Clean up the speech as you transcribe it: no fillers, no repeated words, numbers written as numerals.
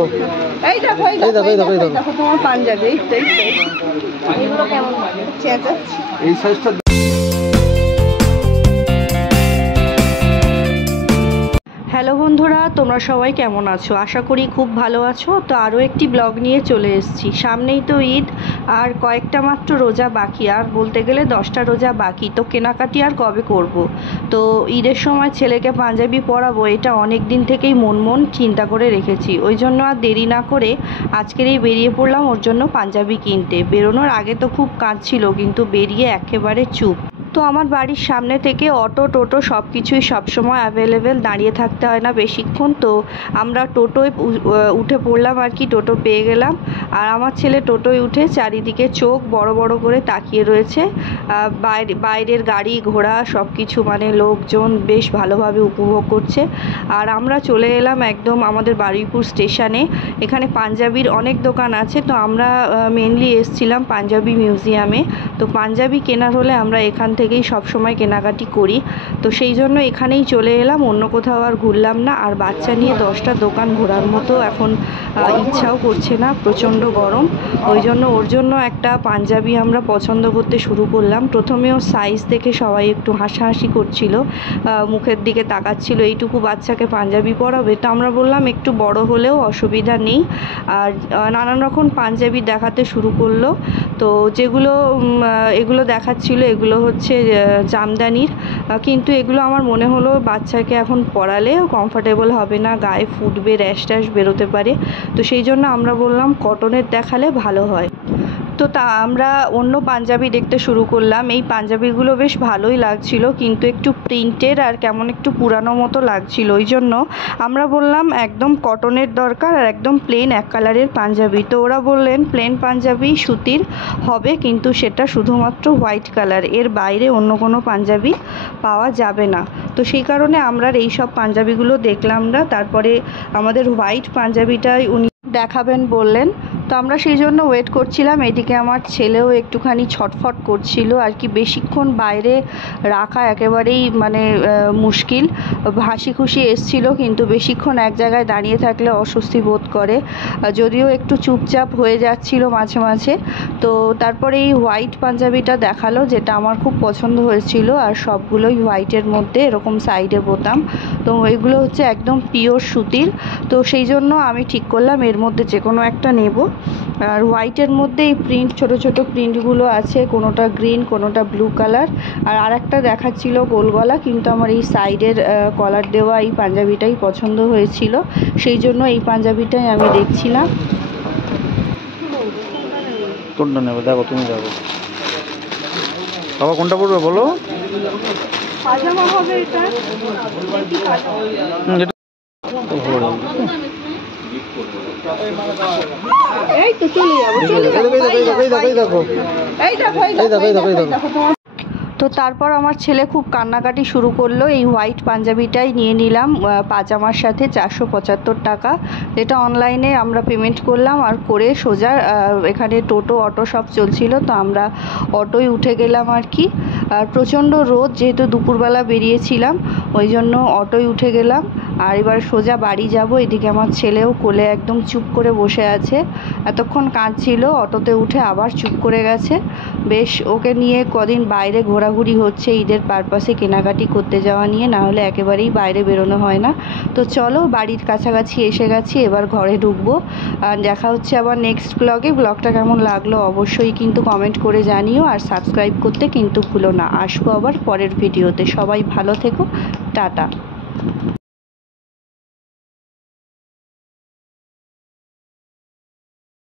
দেখো, এই দেখো, এই দেখো, এই দেখো, এই দেখো তোমার পাঞ্জাবি। এইগুলো কেমন চেঁচাচ্ছি এই সাইজটা। হ্যালো বন্ধুরা, তোমরা সবাই কেমন আছো? আশা করি খুব ভালো আছো। তো আরও একটি ব্লগ নিয়ে চলে এসেছি। সামনেই তো ঈদ, আর কয়েকটা মাত্র রোজা বাকি, আর বলতে গেলে 10টা রোজা বাকি। তো কেনাকাটি আর কবে করব। তো ঈদের সময় ছেলেকে পাঞ্জাবি পরাবো, এটা অনেক দিন থেকেই মন চিন্তা করে রেখেছি। ওই জন্য আর দেরি না করে আজকেরই বেরিয়ে পড়লাম ওর জন্য পাঞ্জাবি কিনতে। বেরোনোর আগে তো খুব কাজ ছিল, কিন্তু বেরিয়ে একেবারে চুপ। তো আমার বাড়ির সামনে থেকে অটো টোটো সব কিছুই সবসময় অ্যাভেলেবেল, দাঁড়িয়ে থাকতে হয় না বেশিক্ষণ। তো আমরা টোটোয় উঠে পড়লাম আর কি, টোটো পেয়ে গেলাম। আর আমার ছেলে টোটোয় উঠে চারিদিকে চোখ বড় বড় করে তাকিয়ে রয়েছে। বাইরের গাড়ি ঘোড়া সব কিছু, মানে লোকজন বেশ ভালোভাবে উপভোগ করছে। আর আমরা চলে এলাম একদম আমাদের বারুইপুর স্টেশনে। এখানে পাঞ্জাবির অনেক দোকান আছে, তো আমরা মেনলি এসছিলাম পাঞ্জাবি মিউজিয়ামে। তো পাঞ্জাবি কেনার হলে আমরা এখান থেকেই সবসময় কেনাকাটি করি। তো সেই জন্য এখানেই চলে এলাম, অন্য কোথাও আর ঘুরলাম না। আর বাচ্চা নিয়ে 10টা দোকান ঘোরার মতো এখন ইচ্ছাও করছে না, প্রচণ্ড গরম। ওই জন্য ওর জন্য একটা পাঞ্জাবি আমরা পছন্দ করতে শুরু করলাম। প্রথমেও সাইজ দেখে সবাই একটু হাসাহাসি করছিল, মুখের দিকে তাকাচ্ছিল, এইটুকু বাচ্চাকে পাঞ্জাবি পরাবে। তো আমরা বললাম একটু বড় হলেও অসুবিধা নেই। আর নানান রকম পাঞ্জাবি দেখাতে শুরু করলো। তো যেগুলো এগুলো দেখাচ্ছিল, এগুলো হচ্ছে জামদানির, কিন্তু এগুলো আমার মনে হলো বাচ্চাকে এখন পরালে কমফোর্টেবল হবে না, গায়ে ফুটবে, র্যাশ ট্যাশ বেরোতে পারে। তো সেই জন্য আমরা বললাম কটনের দেখালে ভালো হয়। তো আমরা অন্য পাঞ্জাবি দেখতে শুরু করলাম। এই পাঞ্জাবিগুলো বেশ ভালোই লাগছিল, কিন্তু একটু প্রিন্টের আর কেমন একটু পুরানো মতো লাগছিল। ওই জন্য আমরা বললাম একদম কটনের দরকার, আর একদম প্লেন এক কালারের পাঞ্জাবি। তো ওরা বললেন প্লেন পাঞ্জাবি সুতির হবে, কিন্তু সেটা শুধুমাত্র হোয়াইট কালার, এর বাইরে অন্য কোনো পাঞ্জাবি পাওয়া যাবে না। তো সেই কারণে আমরা এই সব পাঞ্জাবিগুলো দেখলাম না। তারপরে আমাদের হোয়াইট পাঞ্জাবিটাই উনি দেখাবেন বললেন। তো আমরা সেই জন্য ওয়েট করছিলাম। এদিকে আমার ছেলেও একটুখানি ছটফট করছিল আর কি, বেশিক্ষণ বাইরে রাখা একেবারেই মানে মুশকিল। হাসি খুশি এসছিল, কিন্তু বেশিক্ষণ এক জায়গায় দাঁড়িয়ে থাকলে অস্বস্তি বোধ করে, যদিও একটু চুপচাপ হয়ে যাচ্ছিল মাঝে মাঝে। তো তারপরে এই হোয়াইট পাঞ্জাবিটা দেখালো, যেটা আমার খুব পছন্দ হয়েছিল। আর সবগুলোই হোয়াইটের মধ্যে এরকম সাইডে বোতাম। তো এগুলো হচ্ছে একদম পিওর সুতির। তো সেই জন্য আমি ঠিক করলাম এর মধ্যে যে কোনো একটা নেব। আর হোয়াইটের মধ্যে এই প্রিন্ট, ছোট ছোট প্রিন্টগুলো আছে, কোনোটা গ্রিন কোনোটা ব্লু কালার। আর আরেকটা দেখাচ্ছিল গোল গলা, কিন্তু আমার এই সাইডের কলার দেওয়া এই পাঞ্জাবিটাই পছন্দ হয়েছিল। সেই জন্য এই পাঞ্জাবিটাই আমি দেখছিলাম। কোনটা নেবে দেখো, তুমি দেখো বাবা, কোনটা পড়বে বলো। পাজামা হবে এটা। এই তো চলে যাবো, তো তারপর আমার ছেলে খুব কান্নাকাটি শুরু করলো। এই হোয়াইট পাঞ্জাবিটাই নিয়ে নিলাম পাজামার সাথে, 475 টাকা। যেটা অনলাইনে আমরা পেমেন্ট করলাম, আর করে সোজা এখানে টোটো অটো সব চলছিল, তো আমরা অটোয় উঠে গেলাম আর কি। আর প্রচণ্ড রোদ, যেহেতু দুপুরবেলা বেরিয়েছিলাম, ওই জন্য অটোয় উঠে গেলাম। আর এবার সোজা বাড়ি যাব। এদিকে আমার ছেলেও কোলে একদম চুপ করে বসে আছে, এতক্ষণ কাঁদছিল, অটোতে উঠে আবার চুপ করে গেছে। বেশ ওকে নিয়ে কদিন বাইরে ঘোরাঘুরি হচ্ছে, ঈদের পারপাসে কেনাকাটি করতে যাওয়া নিয়ে, না হলে একেবারেই বাইরে বেরোনো হয় না। তো চলো, বাড়ির কাছাকাছি এসে গেছি, এবার ঘরে ঢুকবো। আর দেখা হচ্ছে আবার নেক্সট ব্লগে। ব্লগটা কেমন লাগলো অবশ্যই কিন্তু কমেন্ট করে জানিও, আর সাবস্ক্রাইব করতে কিন্তু ভুলো না। আসবো আবার পরের ভিডিওতে। সবাই ভালো থেকো, টাটা।